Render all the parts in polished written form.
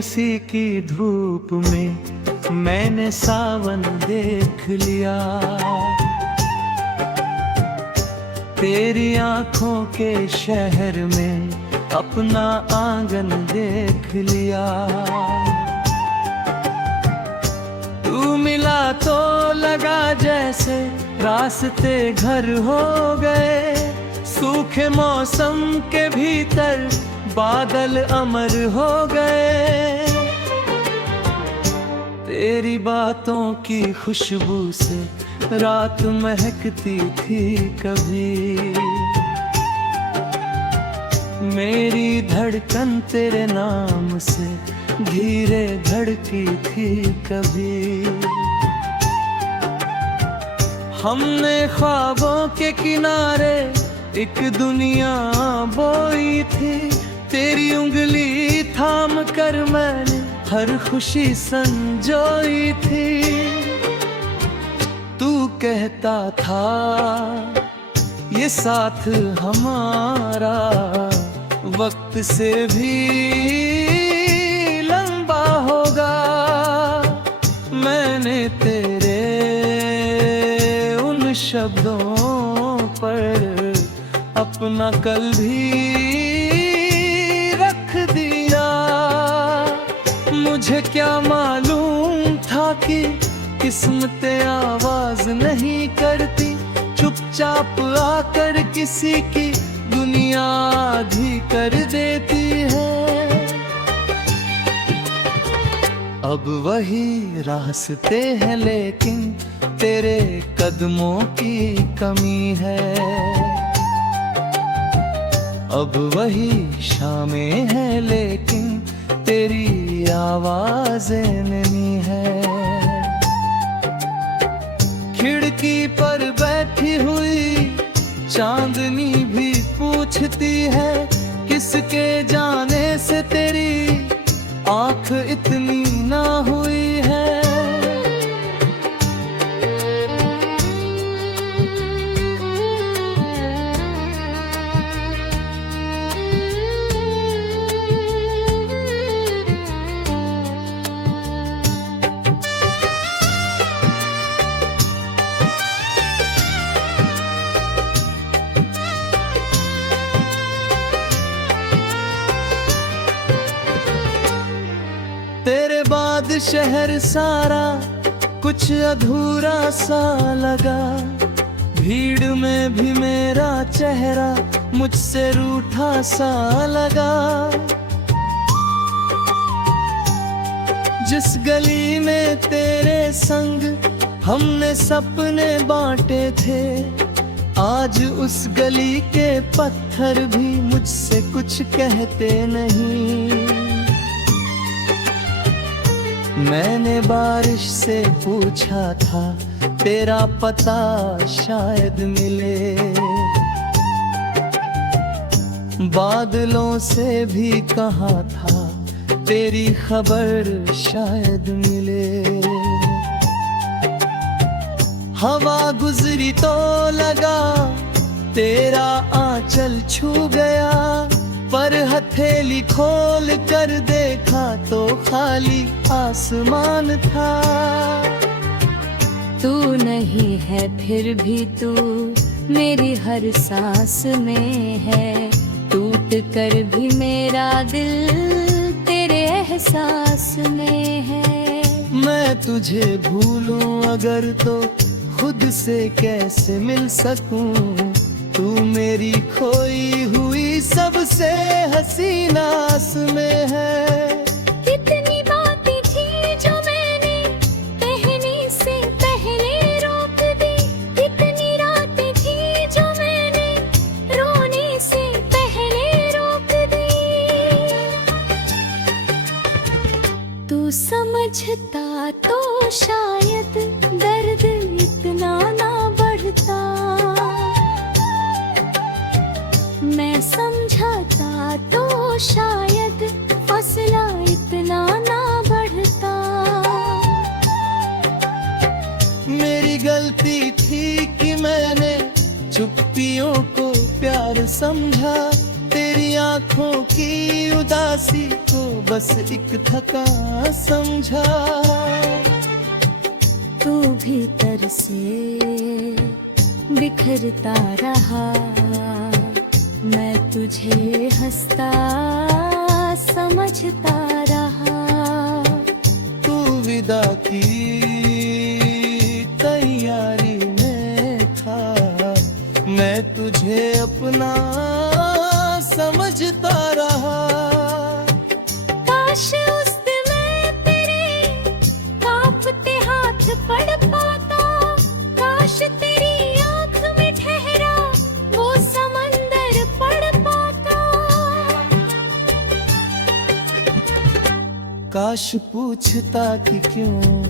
हंसी की धूप में मैंने सावन देख लिया। तेरी आंखों के शहर में अपना आंगन देख लिया। तू मिला तो लगा जैसे रास्ते घर हो गए। सूखे मौसम के भीतर बादल अमर हो गए। तेरी बातों की खुशबू से रात महकती थी कभी। मेरी धड़कन तेरे नाम से धीरे धड़की थी कभी। हमने ख्वाबों के किनारे एक दुनिया बोई थी। तेरी उंगली थाम कर मैंने हर खुशी संजोई थी। तू कहता था ये साथ हमारा वक्त से भी लंबा होगा। मैंने तेरे उन शब्दों पर अपना कल भी रख दिया। मुझे क्या मालूम था कि किस्मतें आवाज नहीं करती। चुपचाप आकर किसी की दुनिया आधी कर देती है। अब वही रास्ते हैं लेकिन तेरे कदमों की कमी है। अब वही शामें हैं लेकिन तेरी आवाज़ें नहीं है। खिड़की पर बैठी हुई चांदनी भी पूछती है किसके जाने से तेरी आँख इतनी ना हुई है। तेरे बाद शहर सारा कुछ अधूरा सा लगा। भीड़ में भी मेरा चेहरा मुझसे रूठा सा लगा। जिस गली में तेरे संग हमने सपने बांटे थे, आज उस गली के पत्थर भी मुझसे कुछ कहते नहीं। मैंने बारिश से पूछा था तेरा पता शायद मिले। बादलों से भी कहा था तेरी खबर शायद मिले। हवा गुजरी तो लगा तेरा आंचल छू गया, पर हथेली खोल कर देखा तो खाली आसमान था। तू नहीं है फिर भी तू मेरी हर सांस में है। टूट कर भी मेरा दिल तेरे एहसास में है। मैं तुझे भूलूं अगर तो खुद से कैसे मिल सकूं। तू मेरी खोई हुई सबसे हसीनास में है। कितनी बातें थी जो मैंने कहने से पहले रोक दी। कितनी रातें थी जो मैंने रोने से पहले रोक दी। तू समझता तो शायद दर्द इतना ना बढ़ता। मैं समझाता तो शायद फसला इतना ना बढ़ता। मेरी गलती थी कि मैंने चुप्पियों को प्यार समझा। तेरी आंखों की उदासी को बस एक थका समझा। तू भीतर से बिखरता रहा, मैं तुझे हंसता समझता रहा। तू विदा की तैयारी में था, मैं तुझे अपना समझता रहा। काश उस दिन मैं तेरे कांपते हाथ पढ़ पाता, काश तेरी आंख में ठहरा वो समंदर पढ़ पाता। काश पूछता कि क्यों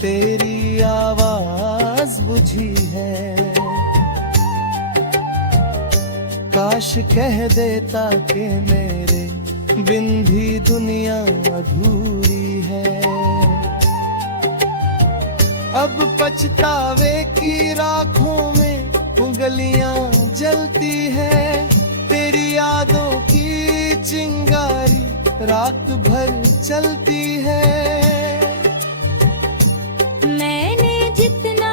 तेरी आवाज बुझी है, काश कह देता कि मेरे बिन भी दुनिया अधूरी है। अब पछतावे की राखों में उंगलियां जलती है, तेरी यादों की चिंगारी रात भर चलती है। मैंने जितना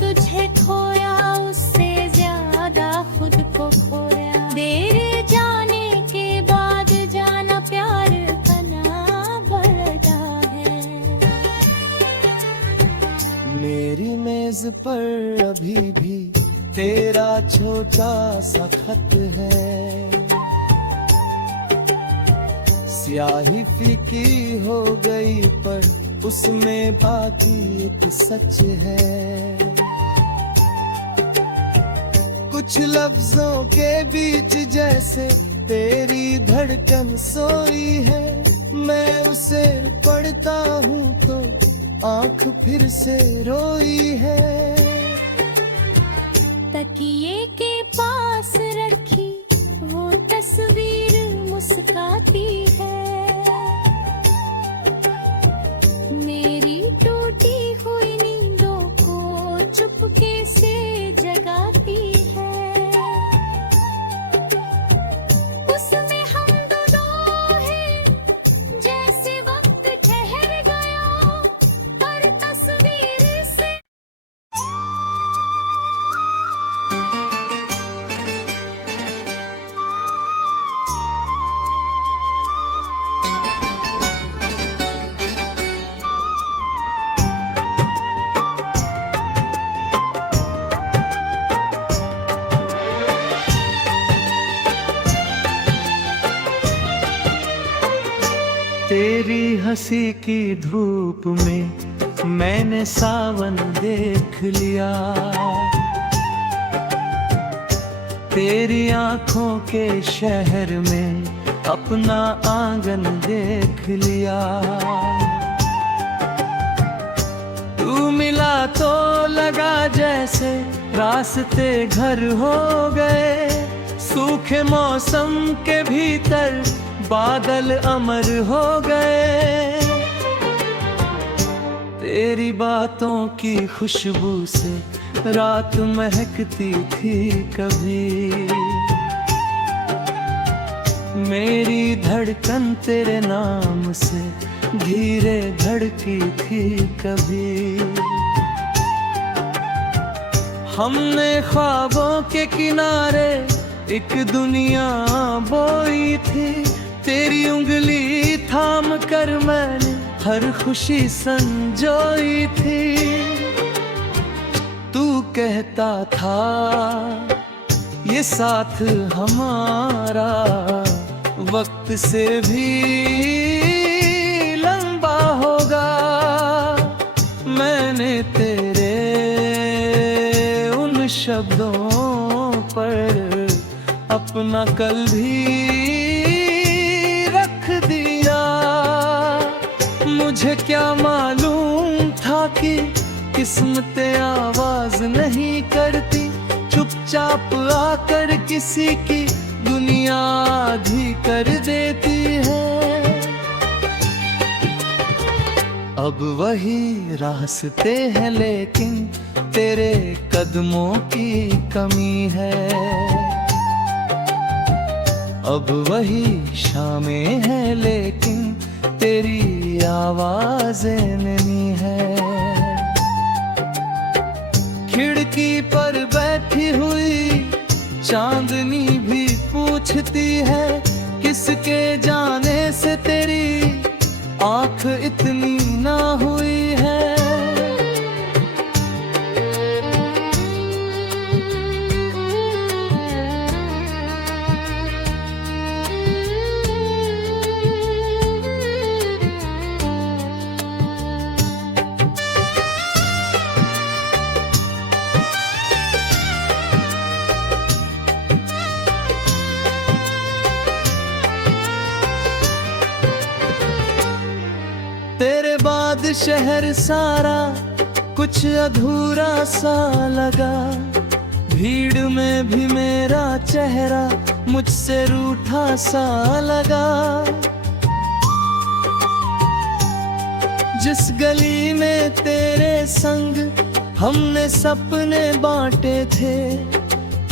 तुझे खोया उससे ज्यादा खुद को खोया। देर जाने के बाद जाना प्यार करना बड़ा है। मेरी मेज पर अभी भी तेरा छोटा सा खत है, स्याही फीकी हो गई पर उसमें बाकी एक सच है। कुछ लफ्जों के बीच जैसे तेरी धड़कन सोई है, मैं उसे पढ़ता हूँ तो आंख फिर से रोई है। तकिए के पास रखी वो तस्वीर मुस्काती है, मेरी टूटी हुई नींदों को चुपके से जगाती है। उसमें हम दो हैं जैसे वक्त ठहर गया, पर तस्वीर से तेरी हंसी की धूप में मैंने सावन देख लिया, तेरी आंखों के शहर में अपना आंगन देख लिया। तू मिला तो लगा जैसे रास्ते घर हो गए, सूखे मौसम के भीतर बादल अमर हो गए। तेरी बातों की खुशबू से रात महकती थी कभी, मेरी धड़कन तेरे नाम से धीरे धड़की थी कभी। हमने ख्वाबों के किनारे एक दुनिया बोई थी, तेरी उंगली थाम कर मैंने हर खुशी संजोई थी। तू कहता था ये साथ हमारा वक्त से भी लंबा होगा, मैंने तेरे उन शब्दों पर अपना कल भी दिया। मुझे क्या मालूम था कि किस्मतें आवाज नहीं करती, चुपचाप आकर किसी की दुनिया आधी कर देती है। अब वही रास्ते हैं लेकिन तेरे कदमों की कमी है, अब वही शामें हैं लेकिन तेरी आवाज़ें नैनी है। खिड़की पर बैठी हुई चांदनी भी पूछती है, किसके जाने से तेरी आँख इतनी ना हुई है। तेरे बाद शहर सारा कुछ अधूरा सा लगा, भीड़ में भी मेरा चेहरा मुझसे रूठा सा लगा। जिस गली में तेरे संग हमने सपने बांटे थे,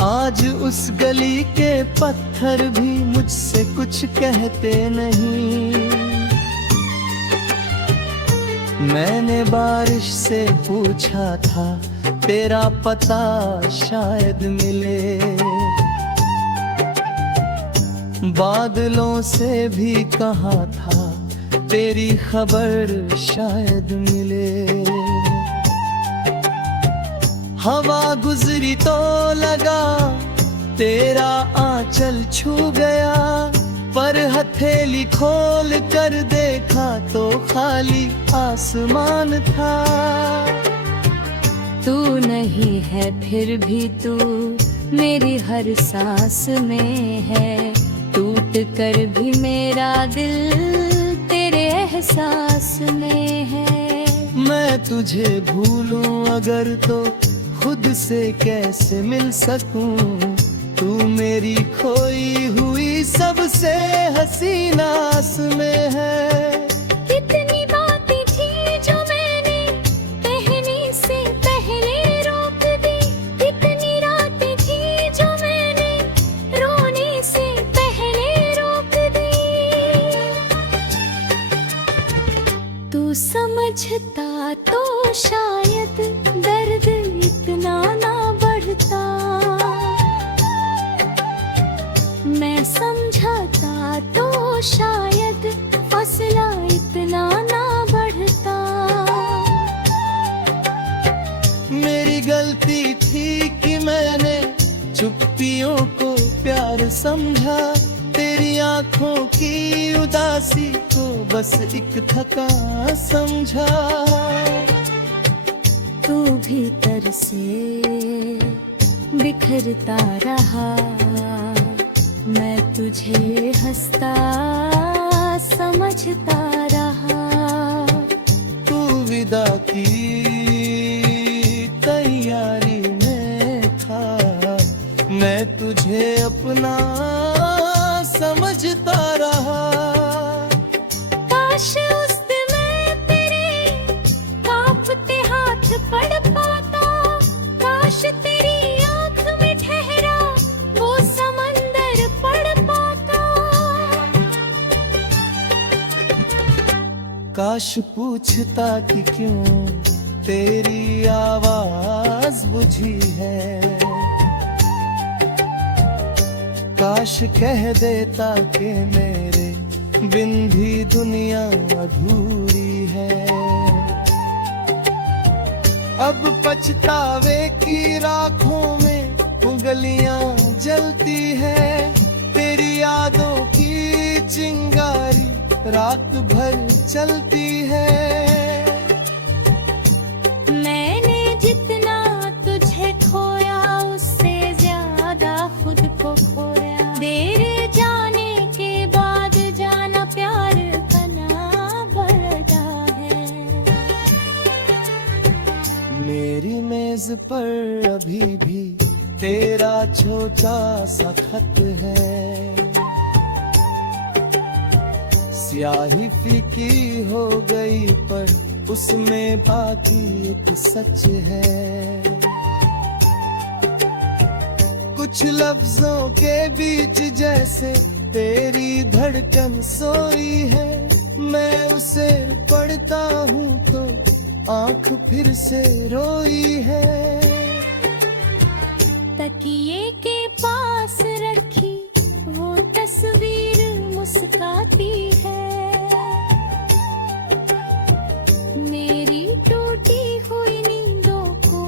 आज उस गली के पत्थर भी मुझसे कुछ कहते नहीं। मैंने बारिश से पूछा था, तेरा पता शायद मिले। बादलों से भी कहा था, तेरी खबर शायद मिले। हवा गुजरी तो लगा तेरा आंचल छू गया, पर हथेली खोल कर देखा तो खाली आसमान था। तू नहीं है फिर भी तू मेरी हर सांस में है, टूट कर भी मेरा दिल तेरे एहसास में है। मैं तुझे भूलूं अगर तो खुद से कैसे मिल सकूं, तू मेरी खोई हुई सबसे हसीनास में है। कितनी बातें थी जो मैंने कहने से पहले रोक दी, कितनी रातें थी जो मैंने रोने से पहले रोक दी। तू समझता तो शायद दर्द इतना ना बढ़ता, मैं समझाता तो शायद फसला इतना ना बढ़ता। मेरी गलती थी कि मैंने चुप्पियों को प्यार समझा, तेरी आंखों की उदासी को बस एक थका समझा। तू भीतर से बिखरता रहा, मैं तुझे हंसता समझता रहा। तू विदा की तैयारी में था, मैं तुझे अपना समझता रहा। काश उस दिन मैं तेरे कांपते हाथ पढ़ पाता, काश तेरी आंख में ठहरा वो समंदर पढ़ पाता। काश पूछता कि क्यों तेरी आवाज बुझी है, काश कह देता कि मेरे बिन भी दुनिया अधूरी है। अब पछतावे की राखों में उंगलियां जलती है, तेरी यादों की चिंगारी रात भर चलती है। मैंने जितना तुझे खोया उससे ज्यादा खुद को खोया, देर जाने के बाद जाना प्यार करना बढ़ता है। मेरी मेज पर अभी भी तेरा छोटा सा खत है, स्याही फीकी हो गई पर उसमें बाकी एक सच है। कुछ लफ्जों के बीच जैसे तेरी धड़कन सोई है, मैं उसे पढ़ता हूँ तो आंख फिर से रोई है। तकिए के पास रखी वो तस्वीर मुस्काती है, मेरी टूटी हुई नींदों को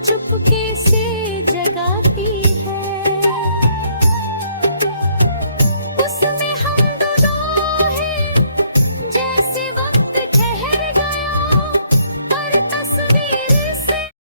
चुपके से जगाती